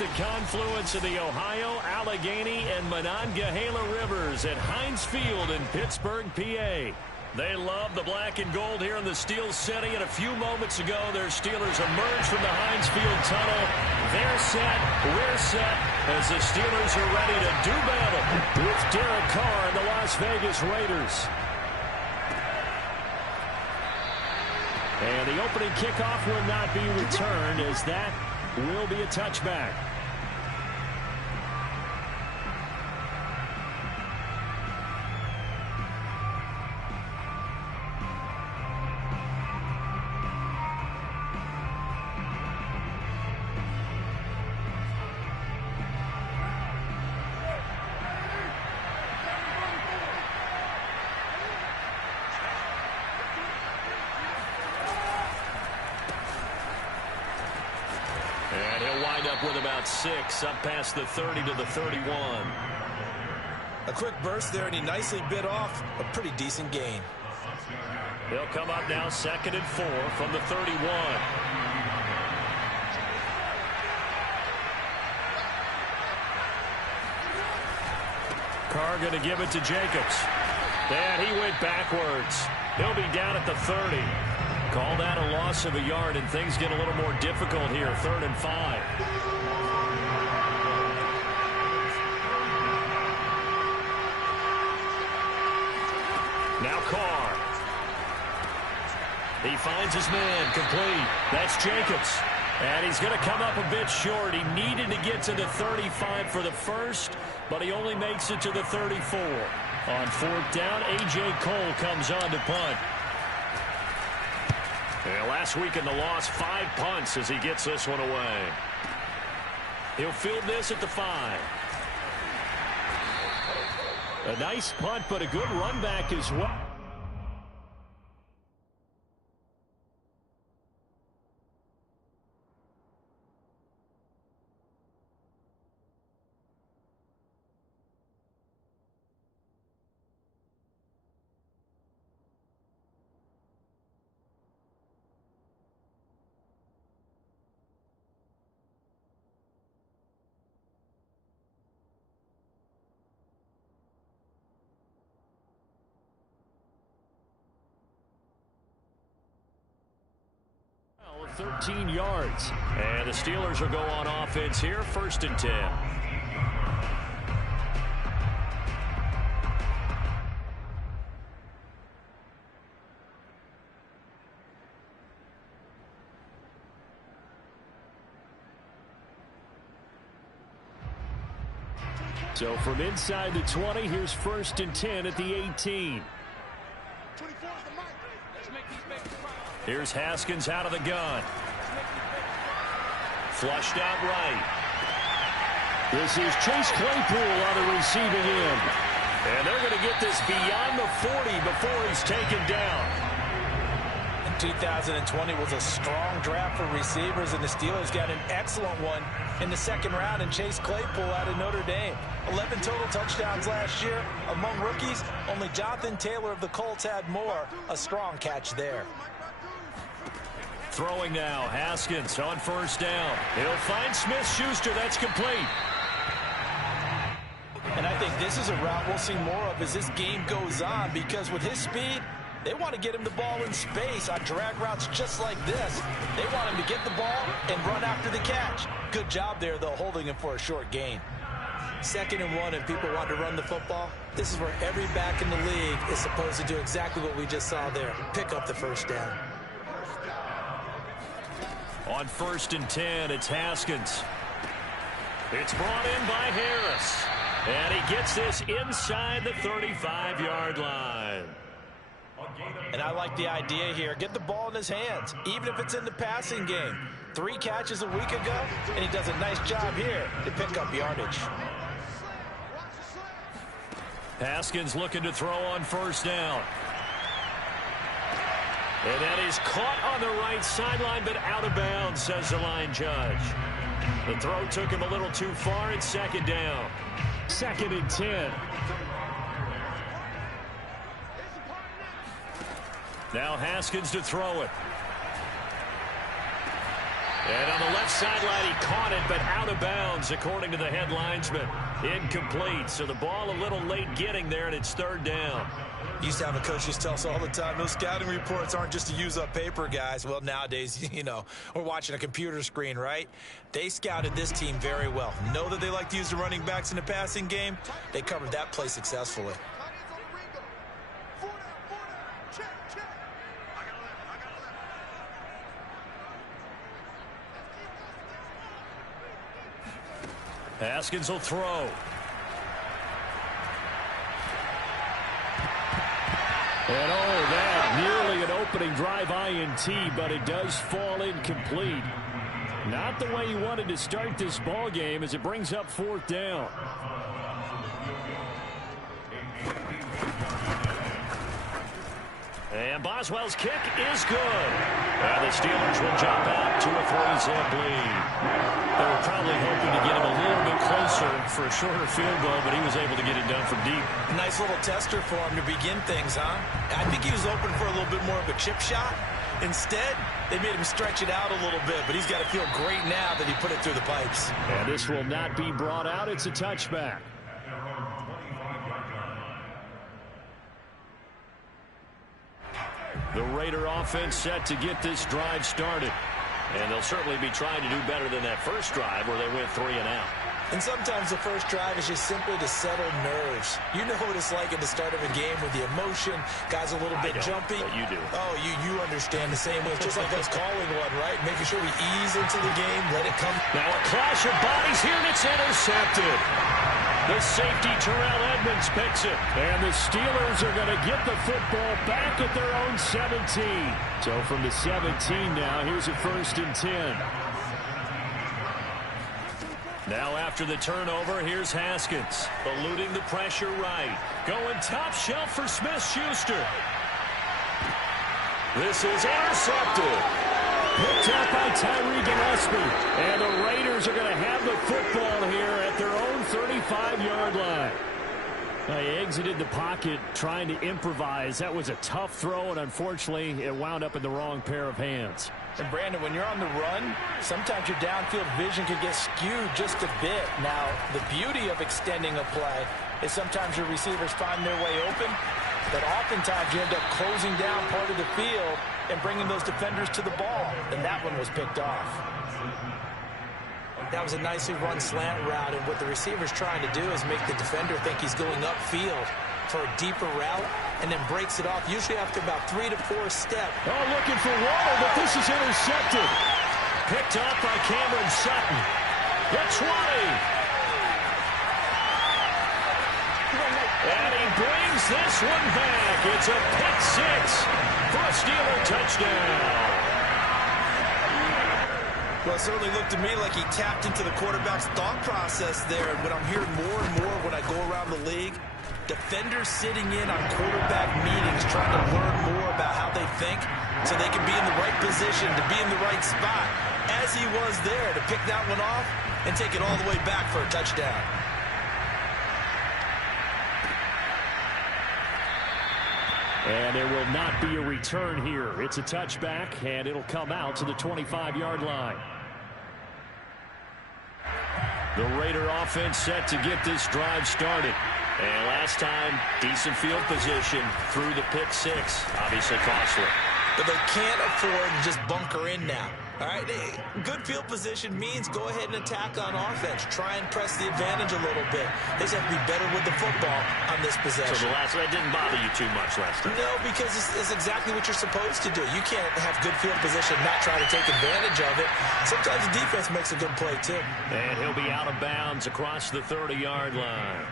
the confluence of the Ohio, Allegheny, and Monongahela Rivers at Heinz Field in Pittsburgh, PA. They love the black and gold here in the Steel City, and a few moments ago, their Steelers emerged from the Heinz Field tunnel. They're set, we're set, as the Steelers are ready to do battle with Derek Carr and the Las Vegas Raiders. And the opening kickoff will not be returned, as that will be a touchback. And he'll wind up with about 6, up past the 30 to the 31. A quick burst there, and he nicely bit off a pretty decent gain. He'll come up now 2nd and 4 from the 31. Carr going to give it to Jacobs. And he went backwards. He'll be down at the 30. Call that a loss of a yard, and things get a little more difficult here. 3rd and 5. Now Carr. He finds his man, complete. That's Jacobs. And he's going to come up a bit short. He needed to get to the 35 for the first, but he only makes it to the 34. On 4th down, A.J. Cole comes on to punt. And last week in the loss, 5 punts as he gets this one away. He'll field this at the 5. A nice punt, but a good run back as well. Well, 13 yards. And the Steelers will go on offense here, 1st and 10. So from inside the 20, here's 1st and 10 at the 18. Here's Haskins out of the gun. Flushed out right. This is Chase Claypool on the receiving end. And they're going to get this beyond the 40 before he's taken down. 2020 was a strong draft for receivers, and the Steelers got an excellent one in the 2nd round, and Chase Claypool out of Notre Dame. 11 total touchdowns last year. Among rookies, only Jonathan Taylor of the Colts had more. A strong catch there. Throwing now, Haskins on 1st down. He'll find Smith-Schuster. That's complete. And I think this is a route we'll see more of as this game goes on, because with his speed, they want to get him the ball in space on drag routes just like this. They want him to get the ball and run after the catch. Good job there, though, holding him for a short gain. 2nd and 1, and people want to run the football. This is where every back in the league is supposed to do exactly what we just saw there. Pick up the 1st down. On 1st and 10, it's Haskins. It's brought in by Harris. And he gets this inside the 35-yard line. And I like the idea here. Get the ball in his hands, even if it's in the passing game. 3 catches a week ago, and he does a nice job here to pick up yardage. Haskins looking to throw on 1st down. And that is caught on the right sideline, but out of bounds, says the line judge. The throw took him a little too far. It's 2nd down. 2nd and 10. Now Haskins to throw it. And on the left sideline. He caught it, but out of bounds, according to the head linesman. Incomplete, so the ball a little late getting there, and it's third down. Used to have a coach used to tell us all the time, those scouting reports aren't just to use up paper, guys. Well, nowadays, you know, we're watching a computer screen, right? They scouted this team very well. Know that they like to use the running backs in the passing game. They covered that play successfully. Haskins will throw. And that nearly an opening drive INT, but it does fall incomplete. Not the way he wanted to start this ball game as it brings up fourth down. And Boswell's kick is good. And the Steelers will jump out to a 3-zip lead. They were probably hoping to get him a little bit closer for a shorter field goal, but he was able to get it done from deep. Nice little tester for him to begin things, huh? I think he was open for a little bit more of a chip shot. Instead, they made him stretch it out a little bit, but he's got to feel great now that he put it through the pipes. And this will not be brought out. It's a touchback. The Raider offense set to get this drive started. And they'll certainly be trying to do better than that first drive where they went 3 and out. And sometimes the first drive is just simply to settle nerves. You know what it's like at the start of a game with the emotion. Guys a little bit jumpy. But you do. Oh, you understand the same way. It's just like us calling one, right? Making sure we ease into the game, let it come. Now a clash of bodies here, and it's intercepted. The safety, Terrell Edmonds, picks it. And the Steelers are going to get the football back at their own 17. So from the 17 now, here's a 1st and 10. Now after the turnover, here's Haskins. Eluding the pressure right. Going top shelf for Smith-Schuster. This is intercepted. Picked up by Tyreek Gillespie. And the Raiders are going to have the football here at their own 35-yard line. He exited the pocket trying to improvise. That was a tough throw, and unfortunately, it wound up in the wrong pair of hands. And Brandon, when you're on the run, sometimes your downfield vision can get skewed just a bit. Now, the beauty of extending a play is sometimes your receivers find their way open, but oftentimes you end up closing down part of the field and bringing those defenders to the ball, and that one was picked off. That was a nicely run slant route, and what the receiver's trying to do is make the defender think he's going upfield for a deeper route, and then breaks it off, usually after about 3 to 4 steps. Oh, looking for Waddle, but this is intercepted. Picked up by Cameron Sutton. The 20. And he brings this one back. It's a pick 6 for a Steeler touchdown. Well, it certainly looked to me like he tapped into the quarterback's thought process there. And what I'm hearing more and more when I go around the league, defenders sitting in on quarterback meetings trying to learn more about how they think so they can be in the right position to be in the right spot, as he was there to pick that one off and take it all the way back for a touchdown. And there will not be a return here. It's a touchback, and it'll come out to the 25-yard line. The Raider offense set to get this drive started. And last time, decent field position through the pick 6. Obviously costly. But they can't afford to just bunker in now. All right, good field position means go ahead and attack on offense. Try and press the advantage a little bit. They just have to be better with the football on this possession. So that didn't bother you too much last time? No, because it's exactly what you're supposed to do. You can't have good field position and not try to take advantage of it. Sometimes the defense makes a good play, too. And he'll be out of bounds across the 30-yard line.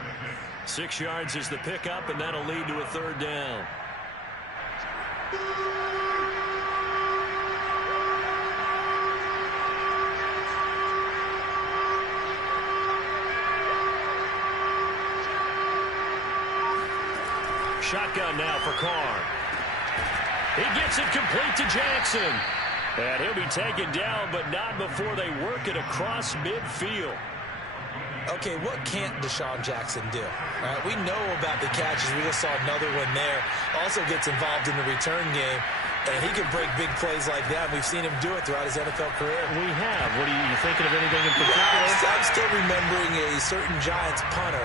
6 yards is the pickup, and that'll lead to a 3rd down. Shotgun now for Carr. He gets it complete to Jackson. And he'll be taken down, but not before they work it across midfield. Okay, what can't Deshaun Jackson do? All right, we know about the catches. We just saw another one there. Also gets involved in the return game. And he can break big plays like that. We've seen him do it throughout his NFL career. We have. What are you thinking of anything in particular? I'm still remembering a certain Giants punter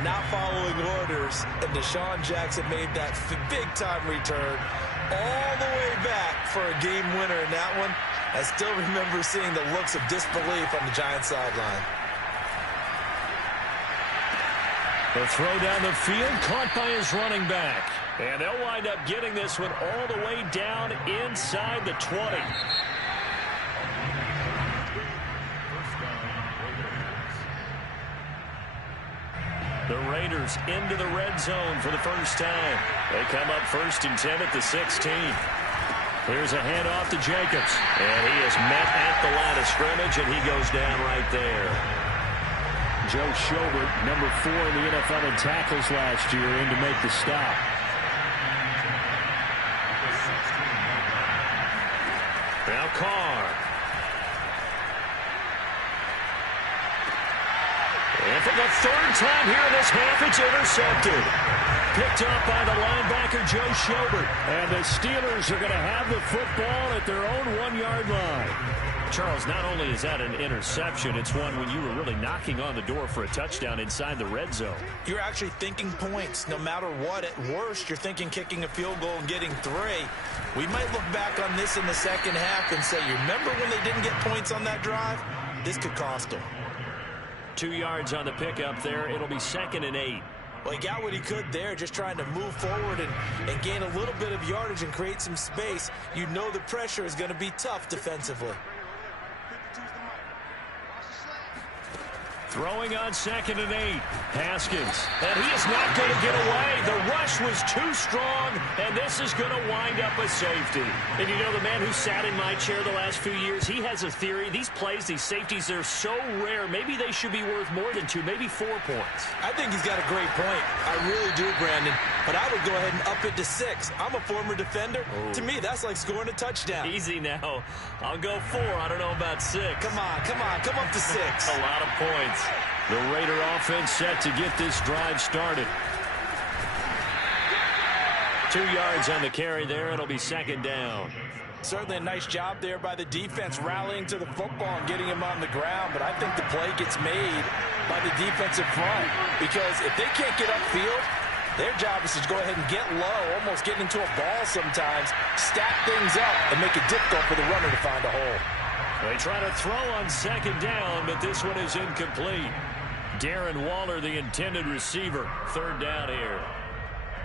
not following orders, and Deshaun Jackson made that big-time return all the way back for a game winner in that one. I still remember seeing the looks of disbelief on the Giants sideline. The throw down the field, caught by his running back. And they'll wind up getting this one all the way down inside the 20. The Raiders into the red zone for the first time. They come up 1st and 10 at the 16. Here's a handoff to Jacobs. And he is met at the line of scrimmage, and he goes down right there. Joe Schobert, number 4 in the NFL in tackles last year, in to make the stop. Now Carr. And for the 3rd time here in this half, it's intercepted. Picked up by the linebacker, Joe Schobert. And the Steelers are going to have the football at their own 1-yard line. Charles, not only is that an interception, it's one when you were really knocking on the door for a touchdown inside the red zone. You're actually thinking points. No matter what, at worst, you're thinking kicking a field goal and getting 3. We might look back on this in the second half and say, you remember when they didn't get points on that drive? This could cost them. 2 yards on the pickup there. It'll be 2nd and 8. Well, he got what he could there, just trying to move forward and gain a little bit of yardage and create some space. You know the pressure is going to be tough defensively. Throwing on 2nd and 8. Haskins. And he is not going to get away. The rush was too strong, and this is going to wind up a safety. And you know, the man who sat in my chair the last few years, he has a theory. These plays, these safeties, they're so rare. Maybe they should be worth more than 2, maybe 4 points. I think he's got a great point. I really do, Brandon. But I would go ahead and up it to 6. I'm a former defender. To me, that's like scoring a touchdown. Easy now. I'll go 4. I don't know about 6. Come on. Come up to 6. A lot of points. The Raider offense set to get this drive started. 2 yards on the carry there. It'll be 2nd down. Certainly a nice job there by the defense rallying to the football and getting him on the ground. But I think the play gets made by the defensive front. Because if they can't get upfield, their job is to go ahead and get low, almost get into a ball sometimes, stack things up, and make it difficult for the runner to find a hole. They try to throw on 2nd down, but this one is incomplete. Darren Waller, the intended receiver. 3rd down here.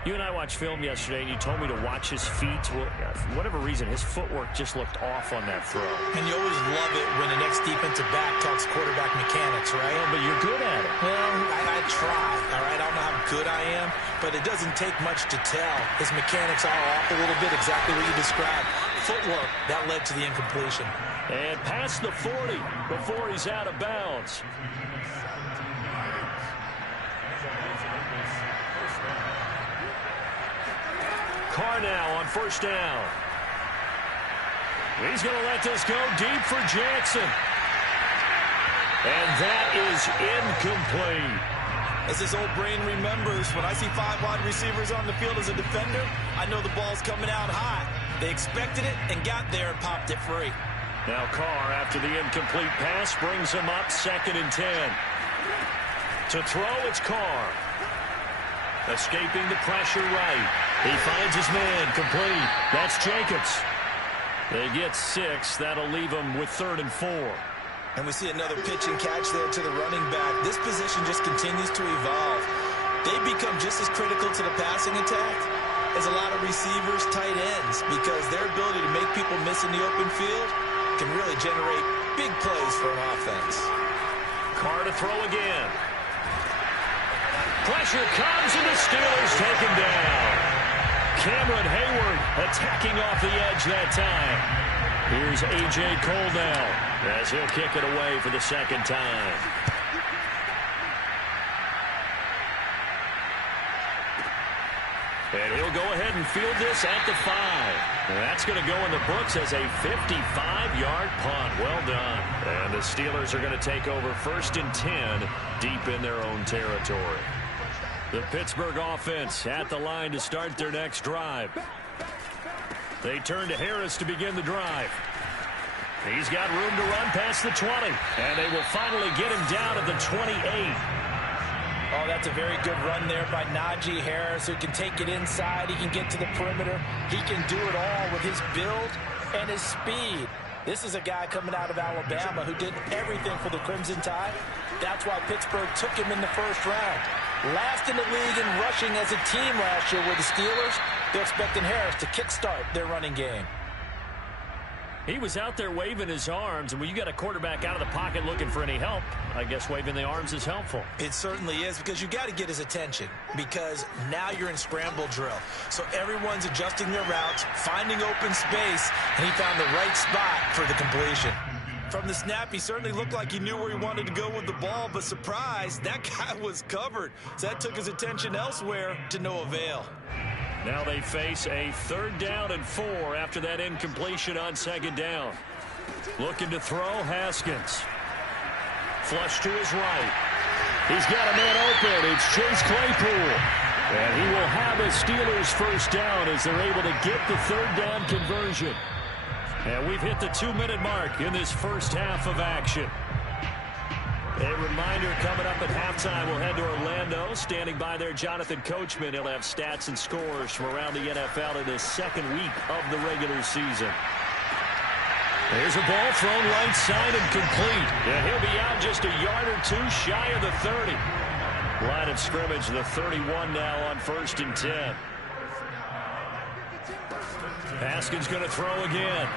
You and I watched film yesterday, and you told me to watch his feet. Well, for whatever reason, his footwork just looked off on that throw. And you always love it when the next defensive back talks quarterback mechanics, right? Well, but you're good at it. Well, I try, all right? I don't know how good I am, but it doesn't take much to tell. His mechanics are off a little bit, exactly what you described. Footwork, that led to the incompletion. And past the 40 before he's out of bounds. Carr now on 1st down. He's going to let this go deep for Jackson. And that is incomplete. As his old brain remembers, when I see 5 wide receivers on the field as a defender, I know the ball's coming out hot. They expected it and got there and popped it free. Now Carr, after the incomplete pass, brings him up 2nd and 10. To throw, it's Carr. Escaping the pressure right. He finds his man, complete. That's Jacobs. They get 6. That'll leave them with 3rd and 4. And we see another pitch and catch there to the running back. This position just continues to evolve. They become just as critical to the passing attack as a lot of receivers, tight ends, because their ability to make people miss in the open field can really generate big plays for an offense. Carr to throw again. Pressure comes, and the Steelers take him down. Cameron Hayward attacking off the edge that time. Here's A.J. Cole now, as he'll kick it away for the 2nd time. And he'll go ahead and field this at the 5. And that's going to go in the books as a 55-yard punt. Well done. And the Steelers are going to take over 1st and 10 deep in their own territory. The Pittsburgh offense at the line to start their next drive. They turn to Harris to begin the drive. He's got room to run past the 20. And they will finally get him down at the 28. Oh, that's a very good run there by Najee Harris, who can take it inside. He can get to the perimeter. He can do it all with his build and his speed. This is a guy coming out of Alabama who did everything for the Crimson Tide. That's why Pittsburgh took him in the first round. Last in the league in rushing as a team last year were the Steelers. They're expecting Harris to kickstart their running game. He was out there waving his arms, and when you got a quarterback out of the pocket looking for any help, I guess waving the arms is helpful. It certainly is, because you got to get his attention, because now you're in scramble drill. So everyone's adjusting their routes, finding open space, and he found the right spot for the completion. From the snap, he certainly looked like he knew where he wanted to go with the ball, but surprise, that guy was covered. So that took his attention elsewhere to no avail. Now they face a 3rd down and 4 after that incompletion on 2nd down. Looking to throw, Haskins. Flush to his right. He's got a man open. It's Chase Claypool. And he will have a Steelers first down as they're able to get the 3rd down conversion. And we've hit the 2-minute mark in this first half of action. A reminder, coming up at halftime, we'll head to Orlando. Standing by there, Jonathan Coachman. He'll have stats and scores from around the NFL in the 2nd week of the regular season. There's a ball thrown right side and complete. And he'll be out just a yard or two shy of the 30. Line of scrimmage, the 31 now on 1st and 10. Haskins going to throw again.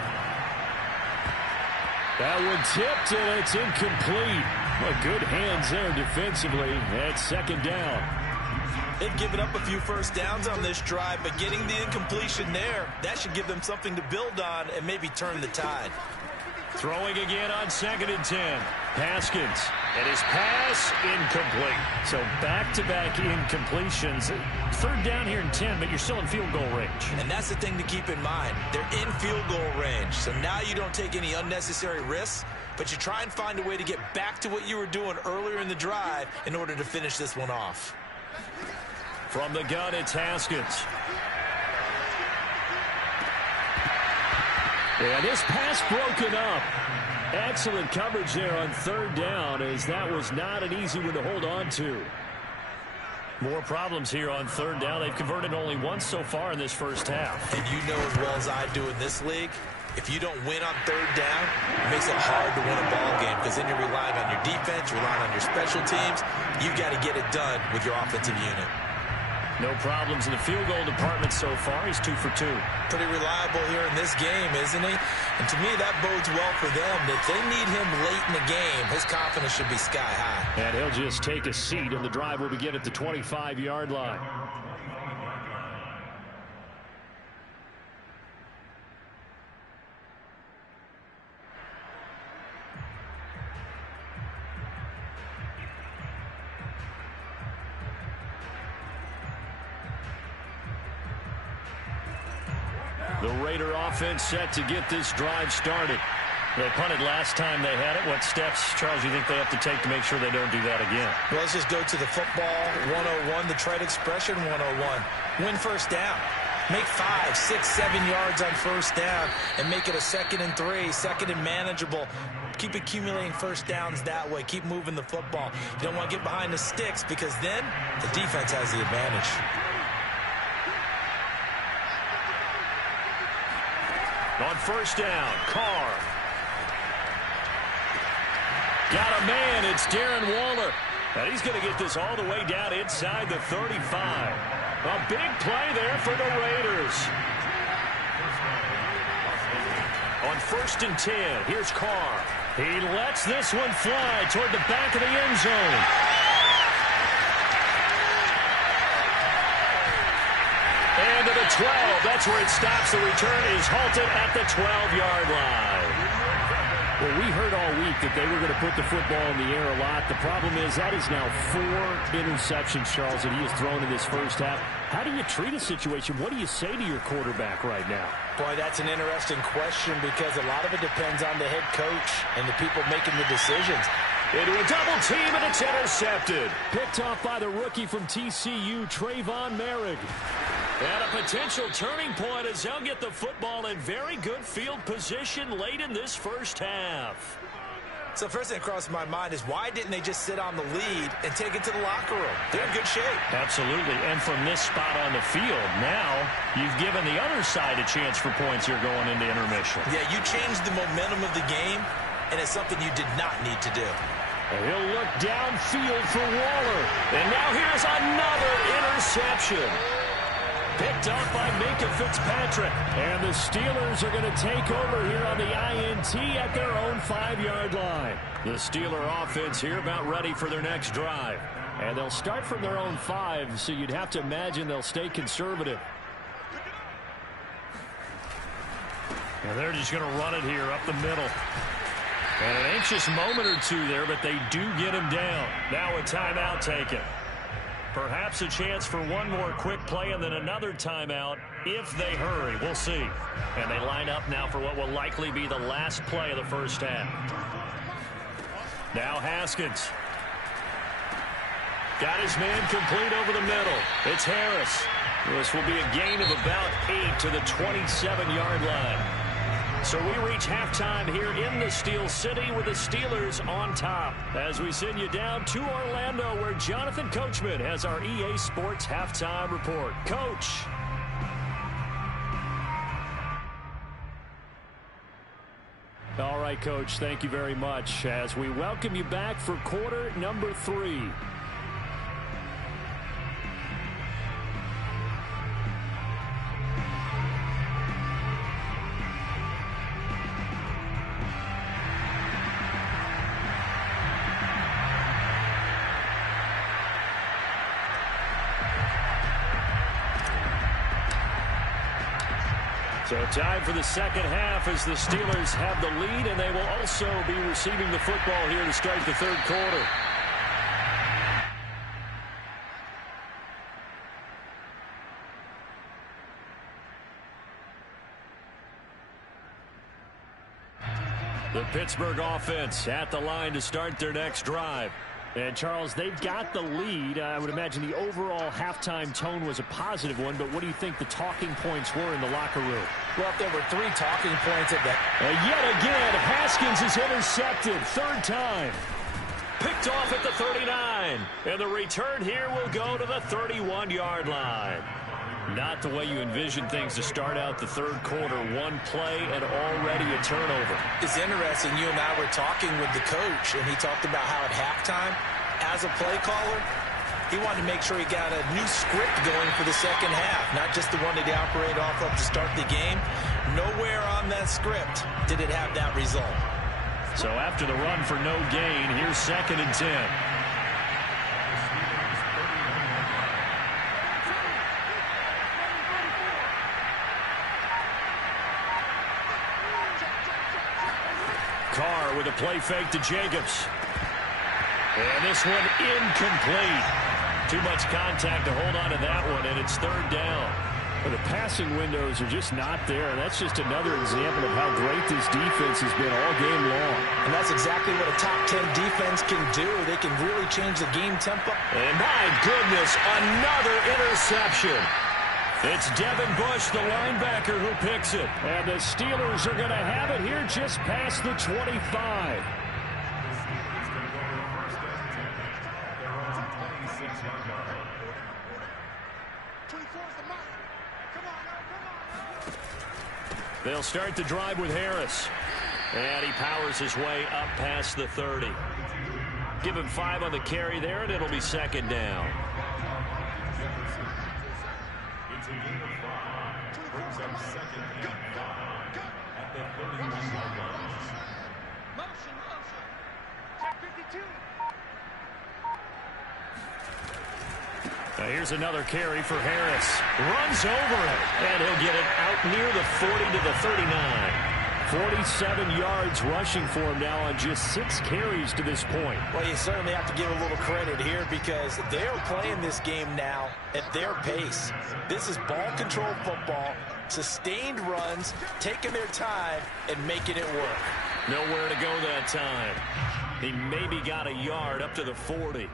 That one tipped, and it's incomplete. Well, good hands there defensively at 2nd down. They've given up a few first downs on this drive, but getting the incompletion there, that should give them something to build on and maybe turn the tide. Throwing again on 2nd and 10. Haskins, and his pass incomplete. So back-to-back incompletions. 3rd down here in 10, but you're still in field goal range. And that's the thing to keep in mind. They're in field goal range, so now you don't take any unnecessary risks, but you try and find a way to get back to what you were doing earlier in the drive in order to finish this one off. From the gun, it's Haskins. And this pass broken up. Excellent coverage there on 3rd down, as that was not an easy one to hold on to. More problems here on 3rd down. They've converted only once so far in this first half. And you know as well as I do in this league, if you don't win on 3rd down, it makes it hard to win a ball game, because then you're relying on your defense, relying on your special teams. You've got to get it done with your offensive unit. No problems in the field goal department so far. He's 2 for 2. Pretty reliable here in this game, isn't he? And to me, that bodes well for them. If they need him late in the game, his confidence should be sky high. And he'll just take a seat, and the drive will begin at the 25-yard line. The Raider offense set to get this drive started. They punted last time they had it. What steps, Charles, you think they have to take to make sure they don't do that again? Well, let's just go to the football 101, the trade expression 101. Win first down. Make 5, 6, 7 yards on first down and make it a 2nd and 3, 2nd and manageable. Keep accumulating first downs that way. Keep moving the football. You don't want to get behind the sticks, because then the defense has the advantage. On first down, Carr. Got a man, it's Darren Waller. And he's going to get this all the way down inside the 35. A big play there for the Raiders. On 1st and 10, here's Carr. He lets this one fly toward the back of the end zone. And to the 12. That's where it stops. The return is halted at the 12-yard line. Well, we heard all week that they were going to put the football in the air a lot. The problem is that is now 4 interceptions, Charles, that he has thrown in this first half. How do you treat a situation? What do you say to your quarterback right now? Boy, that's an interesting question, because a lot of it depends on the head coach and the people making the decisions. Into a double team, and it's intercepted. Picked off by the rookie from TCU, Trayvon Merrick. And a potential turning point as they'll get the football in very good field position late in this first half. So first thing that crossed my mind is why didn't they just sit on the lead and take it to the locker room? They're in good shape. Absolutely. And from this spot on the field, now you've given the other side a chance for points here going into intermission. Yeah, you changed the momentum of the game, and it's something you did not need to do. And he'll look downfield for Waller. And now here's another interception. Picked up by Minkah Fitzpatrick. And the Steelers are going to take over here on the INT at their own 5-yard line. The Steeler offense here about ready for their next drive. And they'll start from their own 5, so you'd have to imagine they'll stay conservative. And they're just going to run it here up the middle. And an anxious moment or two there, but they do get him down. Now a timeout taken. Perhaps a chance for one more quick play and then another timeout if they hurry. We'll see. And they line up now for what will likely be the last play of the first half. Now Haskins. Got his man complete over the middle. It's Harris. This will be a gain of about 8 to the 27-yard line. So we reach halftime here in the Steel City with the Steelers on top. As we send you down to Orlando where Jonathan Coachman has our EA Sports halftime report. Coach. All right, Coach, thank you very much as we welcome you back for quarter number 3. So time for the second half as the Steelers have the lead, and they will also be receiving the football here to start the third quarter. The Pittsburgh offense at the line to start their next drive. And, Charles, they've got the lead. I would imagine the overall halftime tone was a positive one, but what do you think the talking points were in the locker room? Well, if there were 3 talking points at that. Yet again, Haskins is intercepted. Third time. Picked off at the 39. And the return here will go to the 31-yard line. Not the way you envision things to start out the third quarter. One play and already a turnover. It's interesting. You and I were talking with the coach, and he talked about how at halftime, as a play caller, he wanted to make sure he got a new script going for the second half, not just the one that he operated off of to start the game. Nowhere on that script did it have that result. So after the run for no gain, here's 2nd and 10. Carr with a play fake to Jacobs. And this one incomplete. Too much contact to hold on to that one, and it's third down. Well, the passing windows are just not there, and that's just another example of how great this defense has been all game long. And that's exactly what a top 10 defense can do. They can really change the game tempo. And my goodness, another interception. It's Devin Bush, the linebacker, who picks it. And the Steelers are going to have it here just past the 25. They'll start the drive with Harris. And he powers his way up past the 30. Give him 5 on the carry there, and it'll be 2nd down. Now here's another carry for Harris. Runs over it, and he'll get it out near the 40 to the 39. 47 yards rushing for him now on just 6 carries to this point. Well, you certainly have to give a little credit here because they're playing this game now at their pace. This is ball control football, sustained runs, taking their time, and making it work. Nowhere to go that time. He maybe got a yard up to the 40.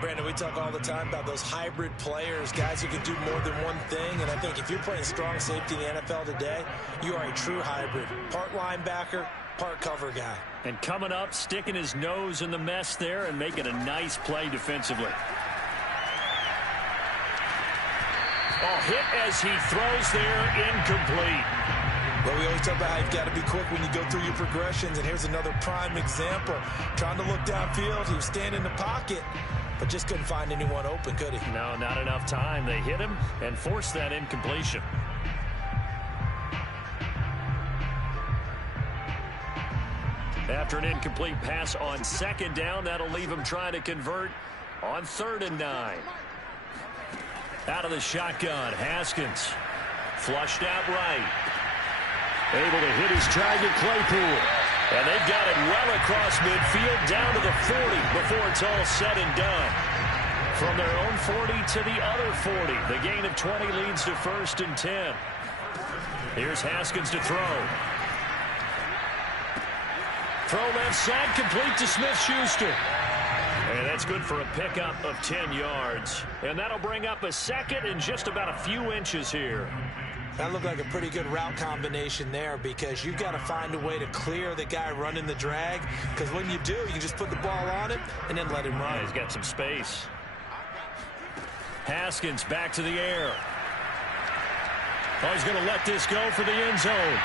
Brandon, we talk all the time about those hybrid players, guys who can do more than one thing. And I think if you're playing strong safety in the NFL today, you are a true hybrid. Part linebacker, part cover guy. And coming up, sticking his nose in the mess there and making a nice play defensively. Oh, hit as he throws there, incomplete. Well, we always talk about how you've got to be quick when you go through your progressions, and here's another prime example. Trying to look downfield, he was standing in the pocket, but just couldn't find anyone open, could he? No, not enough time. They hit him and forced that incompletion. After an incomplete pass on second down, that'll leave him trying to convert on 3rd and 9. Out of the shotgun, Haskins. Flushed out right. Able to hit his target, Claypool. And they've got it well across midfield down to the 40 before it's all said and done. From their own 40 to the other 40. The gain of 20 leads to 1st and 10. Here's Haskins to throw. Throw left side, complete to Smith-Schuster. And that's good for a pickup of 10 yards. And that'll bring up a second and just about a few inches here. That looked like a pretty good route combination there because you've got to find a way to clear the guy running the drag. Because when you do, you can just put the ball on him and then let him run. Yeah, he's got some space. Haskins back to the air. Oh, he's going to let this go for the end zone.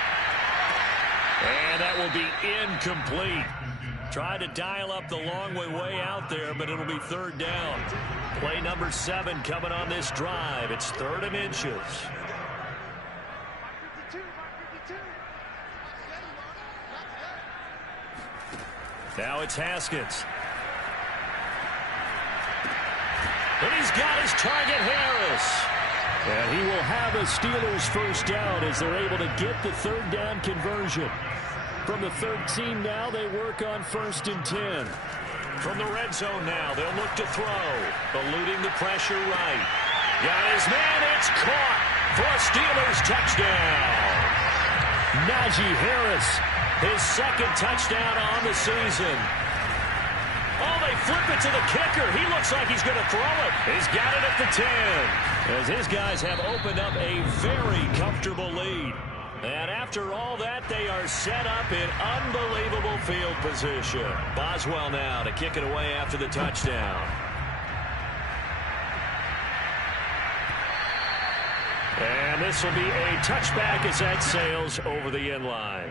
And that will be incomplete. Tried to dial up the long way out there, but it'll be 3rd down. Play number 7 coming on this drive. It's 3rd and inches. Now it's Haskins. And he's got his target, Harris. And he will have a Steelers 1st down as they're able to get the 3rd down conversion. From the 13 now, they work on 1st and 10. From the red zone now, they'll look to throw. Eluding the pressure right. Got his man, it's caught for a Steelers touchdown. Najee Harris, his 2nd touchdown on the season. Oh, they flip it to the kicker. He looks like he's going to throw it. He's got it at the 10. As his guys have opened up a very comfortable lead. And after all that, they are set up in unbelievable field position. Boswell now to kick it away after the touchdown. And this will be a touchback as that sails over the end line.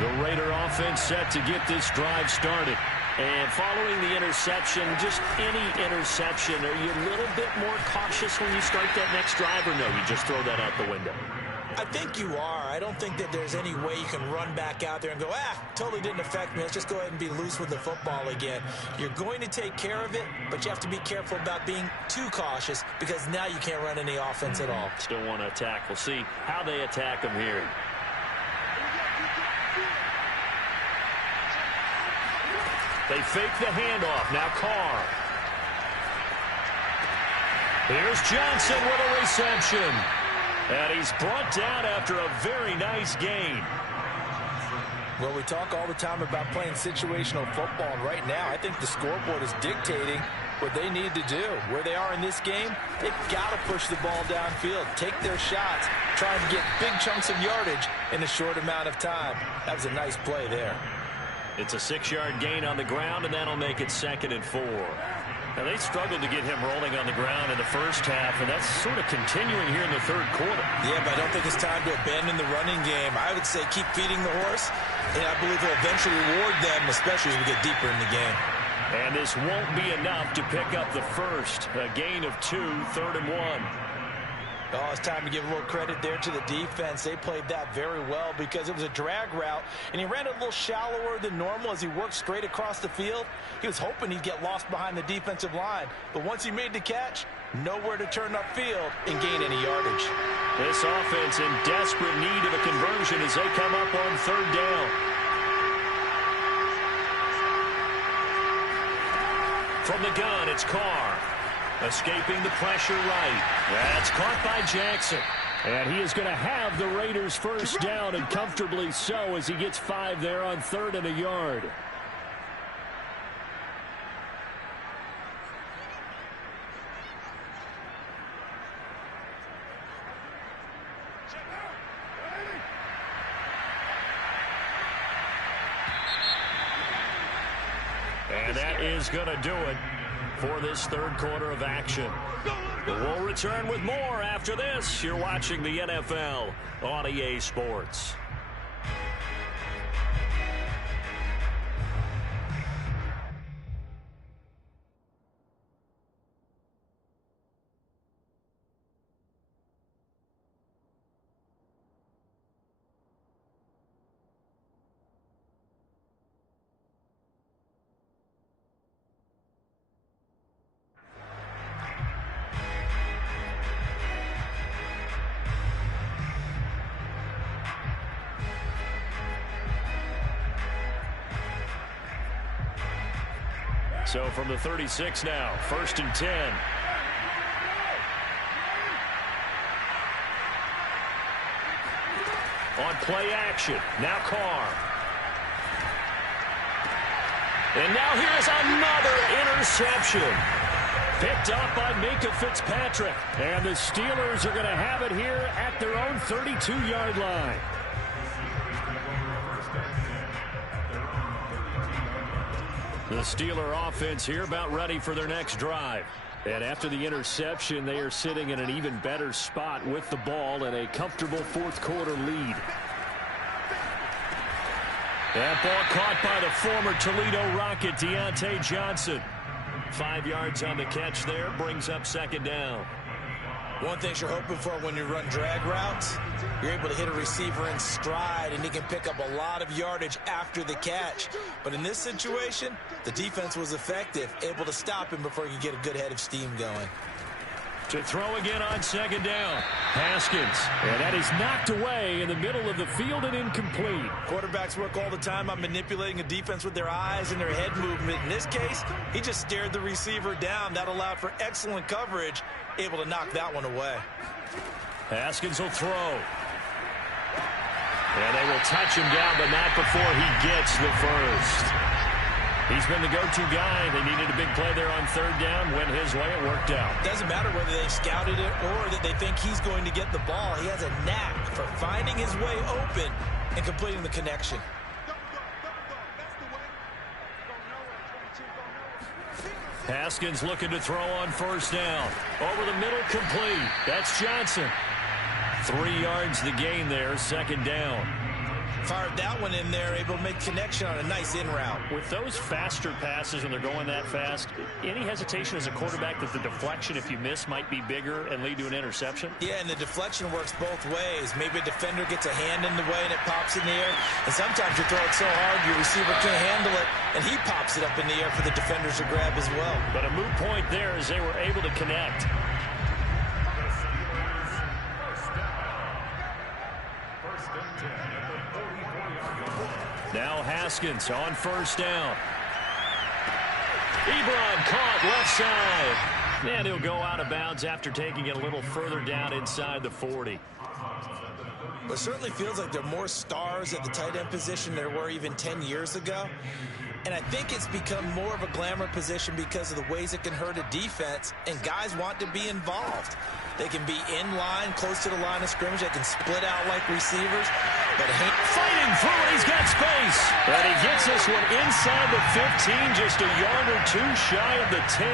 The Raider offense set to get this drive started. And following the interception, just any interception, are you a little bit more cautious when you start that next drive, or no, you just throw that out the window? I think you are. I don't think that there's any way you can run back out there and go, totally didn't affect me. Let's just go ahead and be loose with the football again. You're going to take care of it, but you have to be careful about being too cautious because now you can't run any offense at all. Still want to attack. We'll see how they attack them here. They fake the handoff. Now Carr. Here's Johnson with a reception. And he's brought down after a very nice gain. Well, we talk all the time about playing situational football, and right now I think the scoreboard is dictating what they need to do. Where they are in this game, they've got to push the ball downfield, take their shots, trying to get big chunks of yardage in a short amount of time. That was a nice play there. It's a 6-yard gain on the ground, and that'll make it 2nd and 4. Now, they struggled to get him rolling on the ground in the first half, and that's sort of continuing here in the 3rd quarter. Yeah, but I don't think it's time to abandon the running game. I would say keep feeding the horse, and I believe he'll eventually reward them, especially as we get deeper in the game. And this won't be enough to pick up the first. A gain of 2, 3rd and 1. Oh, it's time to give a little credit there to the defense. They played that very well because it was a drag route, and he ran it a little shallower than normal as he worked straight across the field. He was hoping he'd get lost behind the defensive line, but once he made the catch, nowhere to turn upfield and gain any yardage. This offense in desperate need of a conversion as they come up on 3rd down. From the gun, it's Carr. Escaping the pressure right. That's caught by Jackson. And he is going to have the Raiders first down, and comfortably so, as he gets 5 there on 3rd and a yard. And that is going to do it for this 3rd quarter of action. We'll return with more after this. You're watching the NFL on EA Sports. So from the 36 now, 1st and 10. On play action, now Carr. And now here's another interception. Picked up by Minka Fitzpatrick. And the Steelers are going to have it here at their own 32-yard line. The Steeler offense here about ready for their next drive. And after the interception, they are sitting in an even better spot with the ball and a comfortable 4th quarter lead. That ball caught by the former Toledo Rocket, Deontay Johnson. 5 yards on the catch there, brings up 2nd down. One thing you're hoping for when you run drag routes, you're able to hit a receiver in stride, and he can pick up a lot of yardage after the catch. But in this situation, the defense was effective, able to stop him before he could get a good head of steam going. To throw again on 2nd down, Haskins. And that is knocked away in the middle of the field and incomplete. Quarterbacks work all the time on manipulating a defense with their eyes and their head movement. In this case, he just stared the receiver down. That allowed for excellent coverage, able to knock that one away. Haskins will throw. And they will touch him down, but not before he gets the first. He's been the go-to guy. They needed a big play there on 3rd down. Went his way. It worked out. Doesn't matter whether they scouted it or that they think he's going to get the ball. He has a knack for finding his way open and completing the connection. Haskins looking to throw on 1st down. Over the middle, complete. That's Johnson. 3 yards the gain there, 2nd down. Fired that one in there, able to make connection on a nice in route. With those faster passes when they're going that fast, any hesitation as a quarterback that the deflection, if you miss, might be bigger and lead to an interception? Yeah, and the deflection works both ways. Maybe a defender gets a hand in the way and it pops in the air. And sometimes you throw it so hard your receiver can't handle it, and he pops it up in the air for the defenders to grab as well. But a moot point there as they were able to connect. Now Haskins on 1st down. Ebron caught left side. And he'll go out of bounds after taking it a little further down inside the 40. Well, it certainly feels like there are more stars at the tight end position than there were even 10 years ago. And I think it's become more of a glamour position because of the ways it can hurt a defense, and guys want to be involved. They can be in line, close to the line of scrimmage. They can split out like receivers. But fighting through it, he's got space. And he gets this one inside the 15, just a yard or two shy of the 10.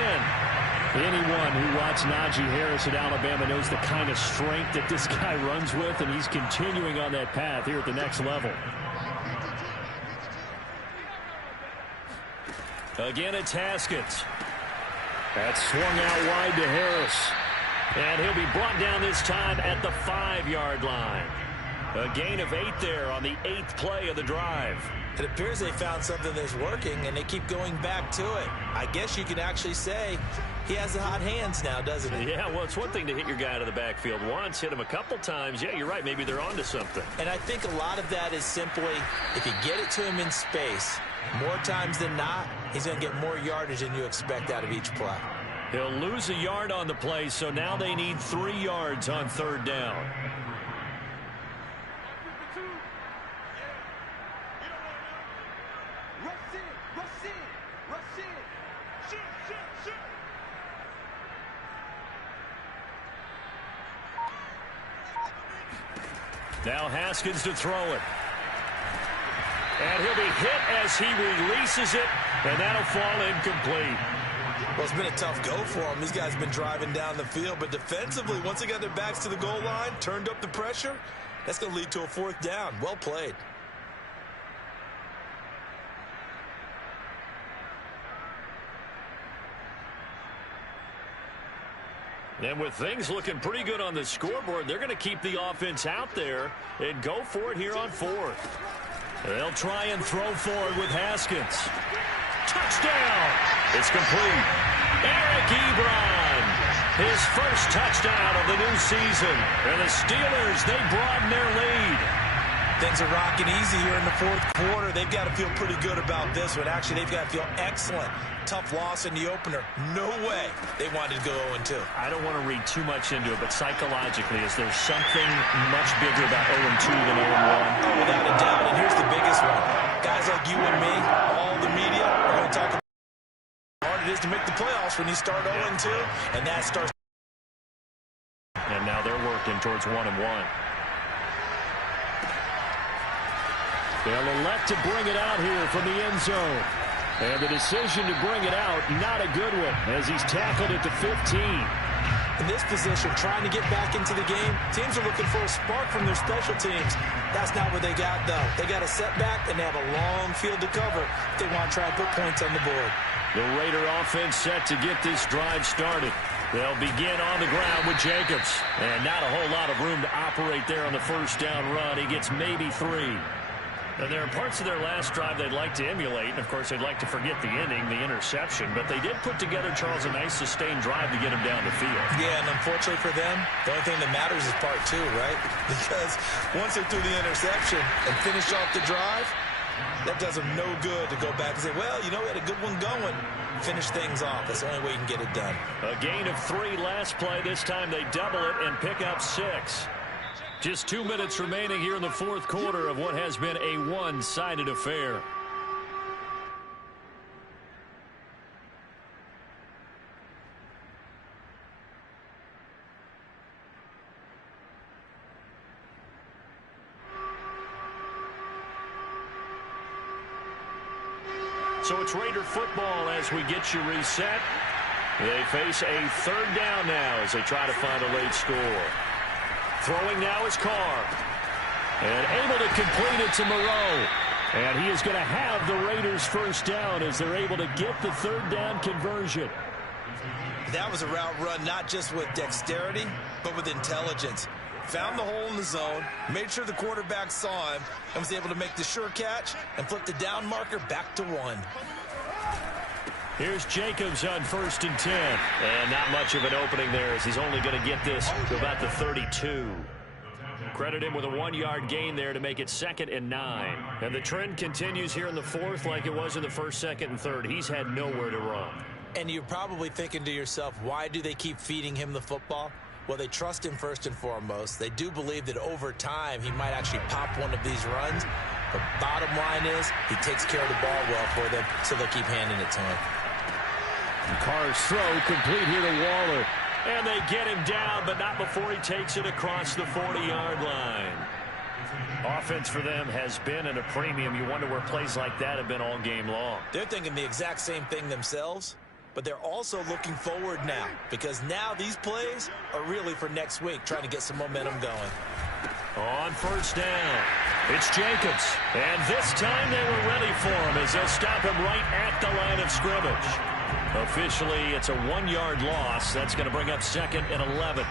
Anyone who watched Najee Harris at Alabama knows the kind of strength that this guy runs with, and he's continuing on that path here at the next level. Again, it's Haskins. That's swung out wide to Harris. And he'll be brought down this time at the 5-yard line. A gain of 8 there on the 8th play of the drive. It appears they found something that's working, and they keep going back to it. I guess you can actually say he has the hot hands now, doesn't he? Yeah, well, it's one thing to hit your guy out of the backfield once, hit him a couple times. Yeah, you're right. Maybe they're onto something. And I think a lot of that is simply if you get it to him in space, more times than not, he's going to get more yardage than you expect out of each play. He'll lose a yard on the play, so now they need 3 yards on 3rd down. Now Haskins to throw it. And he'll be hit as he releases it, and that'll fall incomplete. Well, it's been a tough go for him. These guys have been driving down the field, but defensively, once they got their backs to the goal line, turned up the pressure, that's going to lead to a 4th down. Well played. And with things looking pretty good on the scoreboard, they're going to keep the offense out there and go for it here on 4th. They'll try and throw forward with Haskins. Touchdown! It's complete. Eric Ebron, his first touchdown of the new season. And the Steelers, they broaden their lead. Things are rocking easy here in the 4th quarter. They've got to feel pretty good about this one. Actually, they've got to feel excellent. Tough loss in the opener. No way they wanted to go 0-2. I don't want to read too much into it, but psychologically, is there something much bigger about 0-2 than 0-1? Oh, without a doubt. And here's the biggest one. Guys like you and me, all the media, are going to talk about how hard it is to make the playoffs when you start 0-2, and that starts. And now they're working towards 1-1. They'll elect to bring it out here from the end zone. And the decision to bring it out, not a good one, as he's tackled at the 15. In this position, trying to get back into the game, teams are looking for a spark from their special teams. That's not what they got, though. They got a setback, and they have a long field to cover if they want to try and put points on the board. The Raider offense set to get this drive started. They'll begin on the ground with Jacobs. And not a whole lot of room to operate there on the 1st down run. He gets maybe 3. And there are parts of their last drive they'd like to emulate. And, of course, they'd like to forget the ending, the interception. But they did put together, Charles, a nice sustained drive to get him down the field. Yeah, and unfortunately for them, the only thing that matters is part 2, right? Because once they threw the interception and finished off the drive, that does them no good to go back and say, well, you know, we had a good one going. Finish things off. That's the only way you can get it done. A gain of 3 last play. This time they double it and pick up 6. Just 2 minutes remaining here in the 4th quarter of what has been a one-sided affair. So it's Raider football as we get you reset. They face a 3rd down now as they try to find a late score. Throwing now is Carr. And able to complete it to Moreau. And he is going to have the Raiders' 1st down as they're able to get the 3rd down conversion. That was a route run not just with dexterity, but with intelligence. Found the hole in the zone, made sure the quarterback saw him, and was able to make the sure catch and flip the down marker back to 1. Here's Jacobs on 1st and 10. And not much of an opening there as he's only going to get this to about the 32. Credit him with a 1-yard gain there to make it 2nd and 9. And the trend continues here in the 4th like it was in the 1st, 2nd, and 3rd. He's had nowhere to run. And you're probably thinking to yourself, why do they keep feeding him the football? Well, they trust him first and foremost. They do believe that over time he might actually pop one of these runs. The bottom line is he takes care of the ball well for them, so they'll keep handing it to him. Carr's throw complete here to Waller. And they get him down, but not before he takes it across the 40-yard line. Offense for them has been at a premium. You wonder where plays like that have been all game long. They're thinking the exact same thing themselves, but they're also looking forward now because now these plays are really for next week, trying to get some momentum going. On 1st down, it's Jacobs. And this time they were ready for him as they'll stop him right at the line of scrimmage. Officially, it's a 1-yard loss. That's going to bring up 2nd and 11.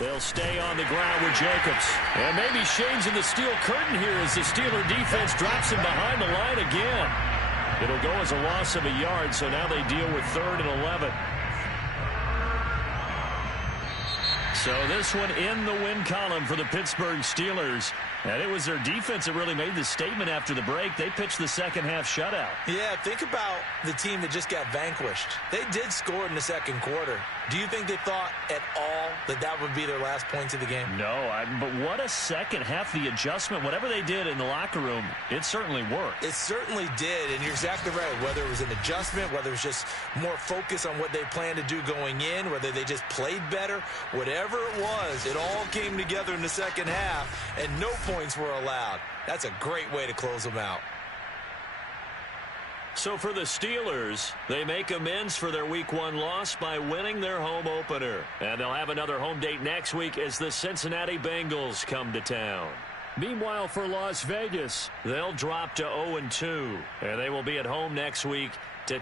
They'll stay on the ground with Jacobs. And maybe Shane's in the steel curtain here as the Steeler defense drops him behind the line again. It'll go as a loss of a yard, so now they deal with 3rd and 11. So this one in the win column for the Pittsburgh Steelers. And it was their defense that really made the statement after the break. They pitched the second half shutout. Yeah, think about the team that just got vanquished. They did score in the second quarter. Do you think they thought at all that that would be their last points of the game? No, but what a second half. The adjustment, whatever they did in the locker room, it certainly worked. It certainly did, and you're exactly right. Whether it was an adjustment, whether it was just more focus on what they planned to do going in, whether they just played better, whatever it was, it all came together in the second half, and no points were allowed. That's a great way to close them out. So for the Steelers, they make amends for their Week 1 loss by winning their home opener. And they'll have another home date next week as the Cincinnati Bengals come to town. Meanwhile, for Las Vegas, they'll drop to 0-2. And they will be at home next week to